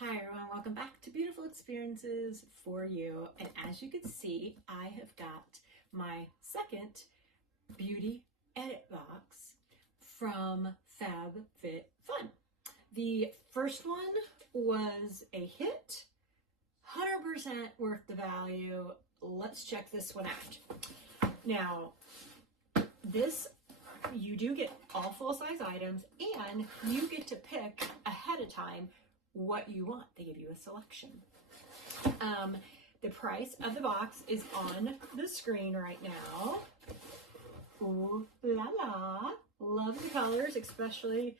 Hi everyone, welcome back to Beautiful Experiences for You. And as you can see, I have got my second beauty edit box from FabFitFun. The first one was a hit, 100% worth the value. Let's check this one out. Now, this, you do get all full-size items and you get to pick ahead of time what you want. They give you a selection. The price of the box is on the screen right now. Ooh la la. Love the colors, especially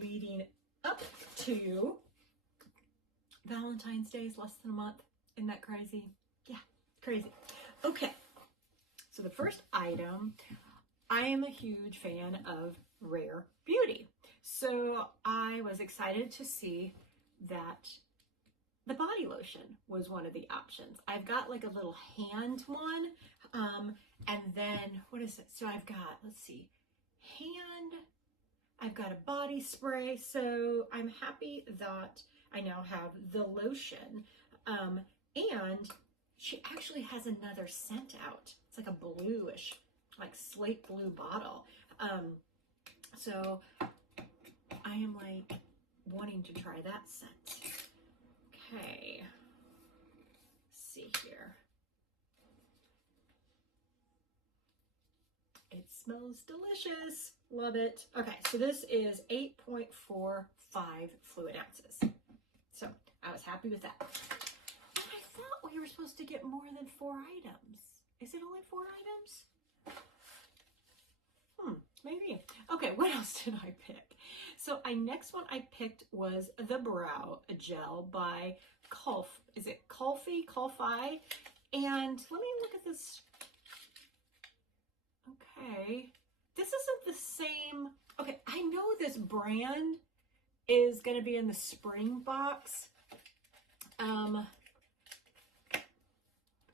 leading up to Valentine's Day is less than a month. Isn't that crazy? Yeah, crazy. Okay, so the first item, I am a huge fan of Rare Beauty. So I was excited to see that the body lotion was one of the options. I've got like a little hand one, and then what is it? So I've got, let's see, hand, I've got a body spray. So I'm happy that I now have the lotion, and she actually has another scent out. It's like a bluish, like slate blue bottle. So I am like wanting to try that scent. Okay, let's see here. It smells delicious. Love it. Okay, so this is 8.45 fluid ounces. So I was happy with that. But I thought we were supposed to get more than 4 items. Is it only 4 items? Maybe. Okay, what else did I pick? So next one I picked was the brow gel by is it Colfi? And let me look at this. Okay, this isn't the same. Okay, I know this brand is going to be in the spring box.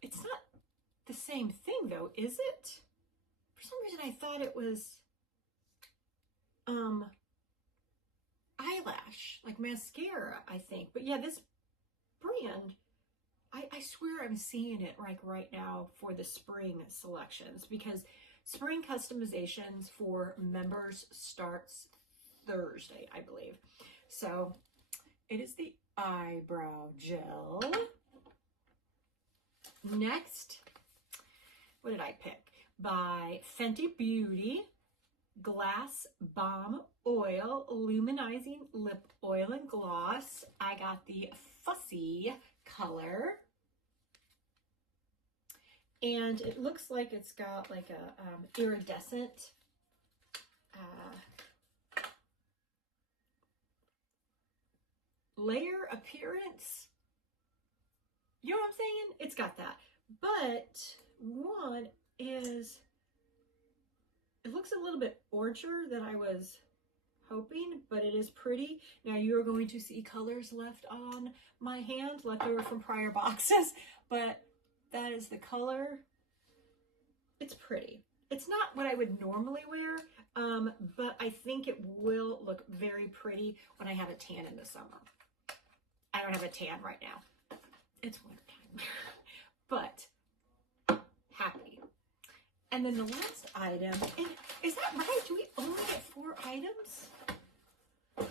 It's not the same thing though, is it? For some reason I thought it was eyelash, like mascara, I think. But yeah, this brand, I swear I'm seeing it like right now for the spring selections, because spring customizations for members starts Thursday, I believe. So it is the eyebrow gel. Next, what did I pick? By Fenty Beauty, Glass Balm Oil Luminizing Lip Oil and Gloss. I got the Fussy color. And it looks like it's got like a iridescent layer appearance. You know what I'm saying? It's got that. But one is, it looks a little bit oranger than I was hoping, but it is pretty. Now you are going to see colors left on my hand, left over from prior boxes, but that is the color. It's pretty. It's not what I would normally wear, but I think it will look very pretty when I have a tan in the summer. I don't have a tan right now. It's wintertime, but happy. And then the last item, is that right? Do we only get 4 items? I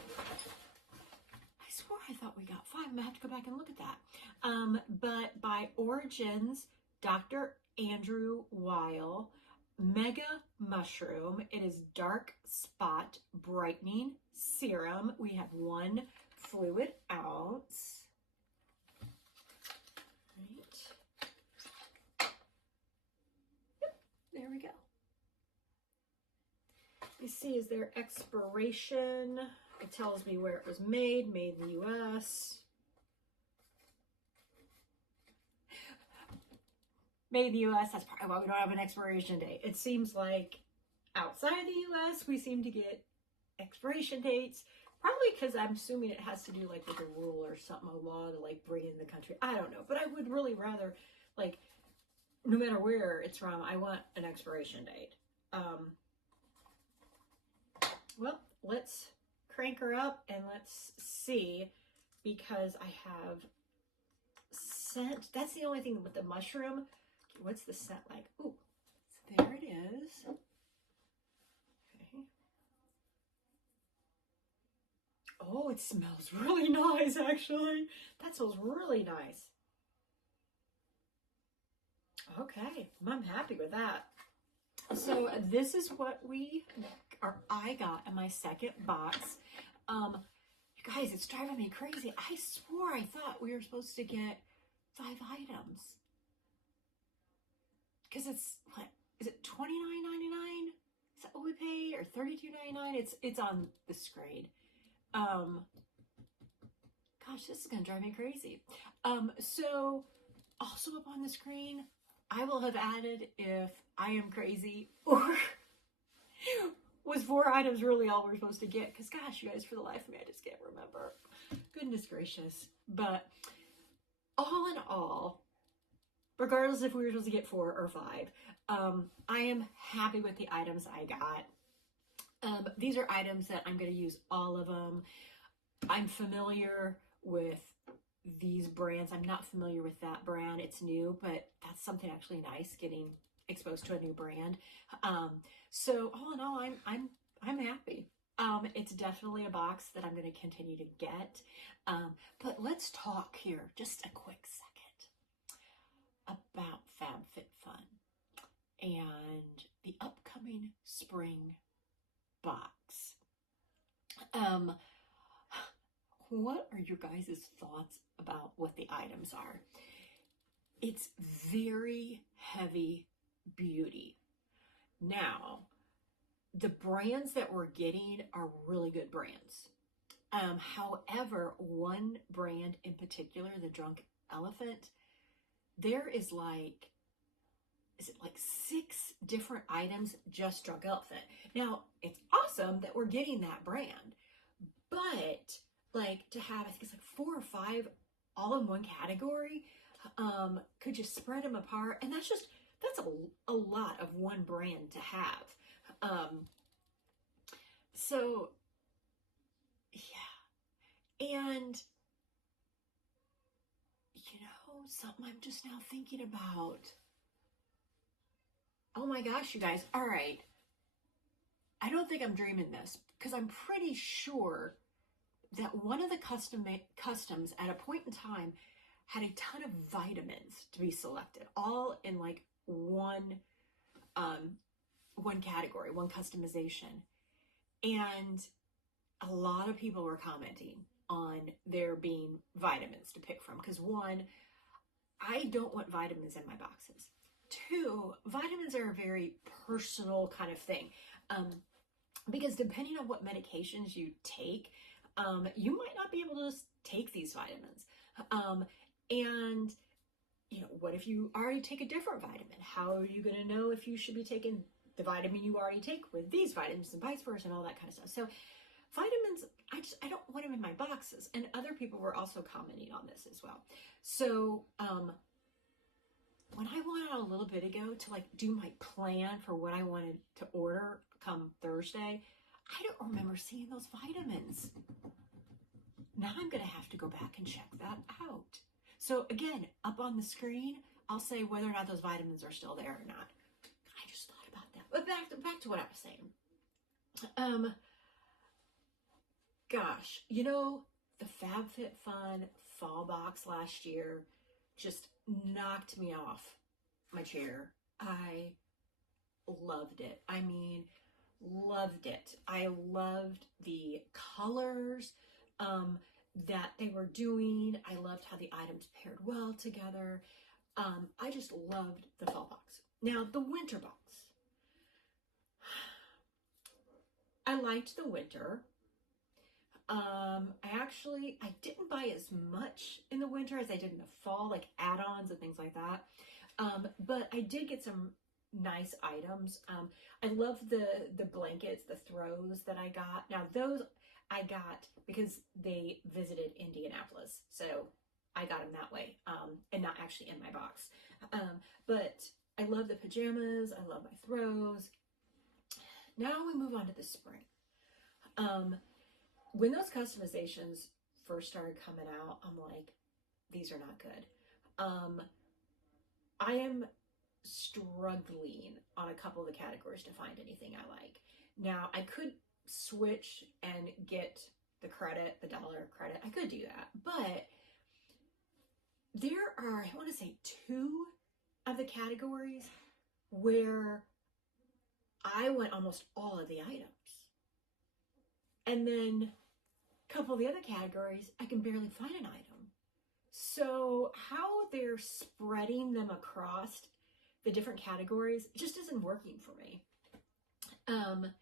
swore I thought we got 5. I'm gonna have to go back and look at that. But by Origins, Dr. Andrew Weil, Mega Mushroom. It is Dark Spot Brightening Serum. We have 1 fluid ounce. Right. Yep, there we go. You see, is there expiration? It tells me where it was made in the US. Made in the US, that's probably why we don't have an expiration date. It seems like outside the US, we seem to get expiration dates. Probably because I'm assuming it has to do like with a rule or something, a law to like bring in the country. I don't know, but I would really rather, like, no matter where it's from, I want an expiration date. Well, let's crank her up and let's see because I have scent. That's the only thing with the mushroom. What's the scent like? Ooh, there it is. Okay. Oh, it smells really nice, actually. That smells really nice. Okay, I'm happy with that. So this is what I got in my second box. You guys, it's driving me crazy. I swore I thought we were supposed to get 5 items. Because it's, what, is it $29.99? Is that what we pay? Or $32.99? It's on the screen. Gosh, this is gonna drive me crazy. So also up on the screen, I will have added if I am crazy or was 4 items really all we're supposed to get? Because gosh, you guys, for the life of me, I just can't remember. Goodness gracious. But all in all, regardless if we were supposed to get 4 or 5, I am happy with the items I got. These are items that I'm going to use all of them. I'm familiar with these brands. I'm not familiar with that brand. It's new, but that's something actually nice, getting exposed to a new brand. So all in all, I'm happy. It's definitely a box that I'm going to continue to get. But let's talk here just a quick second about FabFitFun and the upcoming spring box. What are your guys' thoughts about what the items are? It's very heavy beauty. Now, the brands that we're getting are really good brands. However, one brand in particular, the Drunk Elephant, there is like, is it like 6 different items, just Drunk Elephant. Now, it's awesome that we're getting that brand, but like to have, I think it's like 4 or 5 all in one category, could you spread them apart? And that's a lot of one brand to have. So yeah. And you know, something I'm just now thinking about. Oh my gosh, you guys. All right. I don't think I'm dreaming this, because I'm pretty sure that one of the customs at a point in time had a ton of vitamins to be selected, all in like one category, one customization. And a lot of people were commenting on there being vitamins to pick from, because 1, I don't want vitamins in my boxes. 2, vitamins are a very personal kind of thing, because depending on what medications you take, you might not be able to just take these vitamins. And you know, what if you already take a different vitamin? How are you going to know if you should be taking the vitamin you already take with these vitamins and vice versa and all that kind of stuff? So vitamins, I don't want them in my boxes. And other people were also commenting on this as well. So when I went out a little bit ago to like do my plan for what I wanted to order come Thursday, I don't remember seeing those vitamins. Now I'm going to have to go back and check that out. So again, up on the screen, I'll say whether or not those vitamins are still there or not. I just thought about that. But back to what I was saying. Gosh, you know, the FabFitFun fall box last year just knocked me off my chair. I loved it. I mean, loved it. I loved the colors that they were doing. I loved how the items paired well together. I just loved the fall box. Now, the winter box. I liked the winter. I didn't buy as much in the winter as I did in the fall, like add-ons and things like that. But I did get some nice items. I love the blankets, the throws that I got. Now those I got because they visited Indianapolis, so I got them that way, and not actually in my box. But I love the pajamas. I love my throws. Now we move on to the spring. When those customizations first started coming out, I'm like, these are not good. I am struggling on a couple of the categories to find anything I like. Now, I could switch and get the credit, the dollar credit. I could do that, but there are, I want to say, 2 of the categories where I want almost all of the items. And then a couple of the other categories, I can barely find an item. So how they're spreading them across the different categories just isn't working for me. And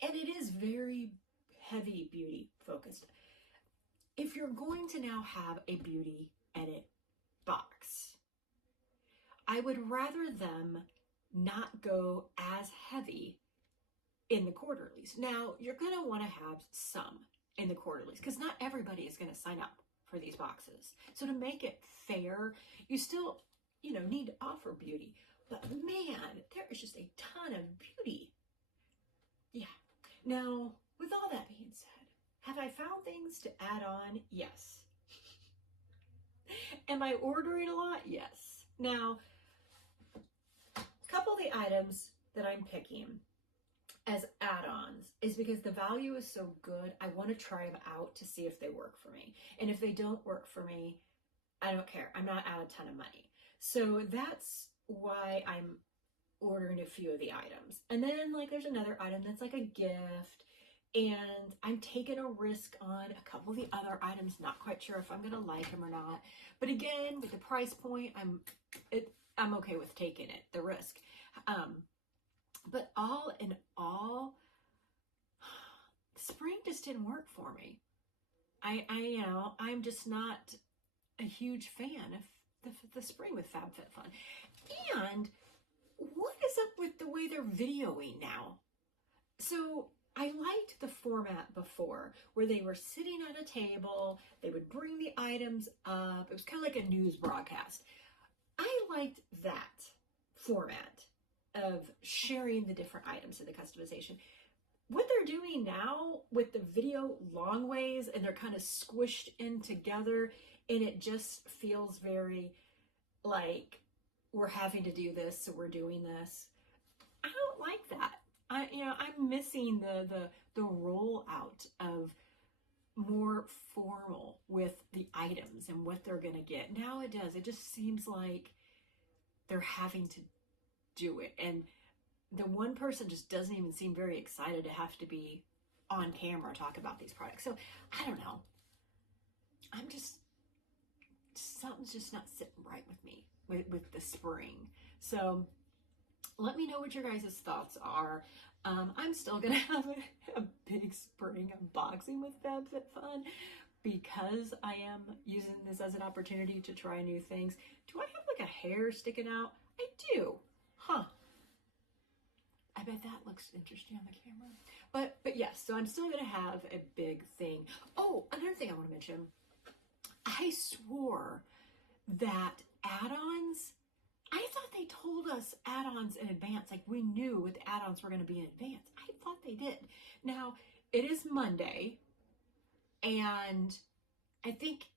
it is very heavy beauty focused. If you're going to now have a beauty edit box, I would rather them not go as heavy in the quarterlies. Now, you're going to want to have some in the quarterlies because not everybody is going to sign up for these boxes. So to make it fair, you still, need to offer beauty. But man, there is just a ton of beauty. Yeah. Now, with all that being said, have I found things to add on? Yes. Am I ordering a lot? Yes. Now, a couple of the items that I'm picking as add-ons is because the value is so good. I want to try them out to see if they work for me. And if they don't work for me, I don't care. I'm not out a ton of money. So that's why I'm ordering a few of the items. And then there's another item that's like a gift, and I'm taking a risk on a couple of the other items, not quite sure if I'm going to like them or not. But again, with the price point, I'm okay with taking it, the risk. But all in all, spring just didn't work for me. I'm just not a huge fan of the spring with FabFitFun. And what is up with the way they're videoing now? So I liked the format before where they were sitting at a table, they would bring the items up. It was kind of like a news broadcast. I liked that format of sharing the different items in the customization. What they're doing now with the video long ways, and they're kind of squished in together, and it just feels very like we're having to do this, so we're doing this. I don't like that. I'm missing the rollout of more formal with the items and what they're gonna get. Now it does. It just seems like they're having to do it, and the one person just doesn't even seem very excited to have to be on camera talk about these products. So I don't know. Something's just not sitting right with me with the spring. So let me know what your guys' thoughts are. I'm still gonna have a big spring unboxing with FabFitFun because I am using this as an opportunity to try new things. Do I have like a hair sticking out? I do. Huh. I bet that looks interesting on the camera. But yes, so I'm still gonna have a big thing. Oh, another thing I want to mention. I swore that add-ons, I thought they told us add-ons in advance. Like we knew what the add-ons were going to be in advance. I thought they did. Now, it is Monday, and I think,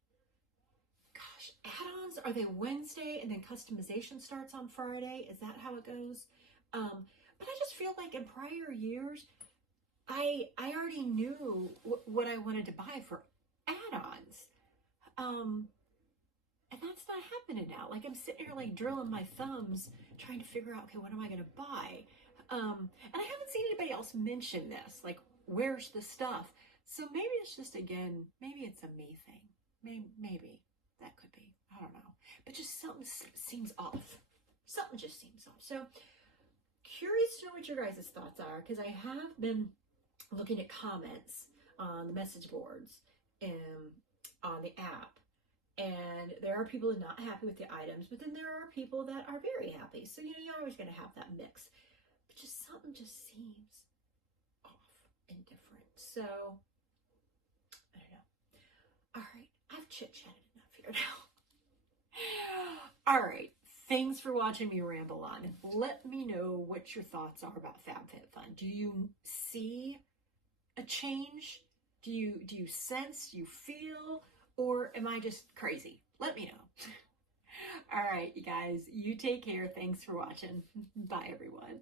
gosh, add-ons, are they Wednesday and then customization starts on Friday? Is that how it goes? But I just feel like in prior years, I already knew what I wanted to buy for add-ons. And that's not happening now. Like I'm sitting here like drilling my thumbs trying to figure out, okay, what am I going to buy? And I haven't seen anybody else mention this, like where's the stuff? So maybe it's just, again, maybe it's a me thing. Maybe that could be, I don't know. But just something seems off. Something just seems off. So curious to know what your guys' thoughts are, because I have been looking at comments on the message boards and on the app. And there are people not happy with the items, but then there are people that are very happy. So, you're always going to have that mix. But just something just seems off and different. So, I don't know. All right. I've chit-chatted enough here now. All right. Thanks for watching me ramble on. Let me know what your thoughts are about FabFitFun. Do you see a change Do you sense, do you feel, or am I just crazy? Let me know. All right, you guys, you take care. Thanks for watching. Bye, everyone.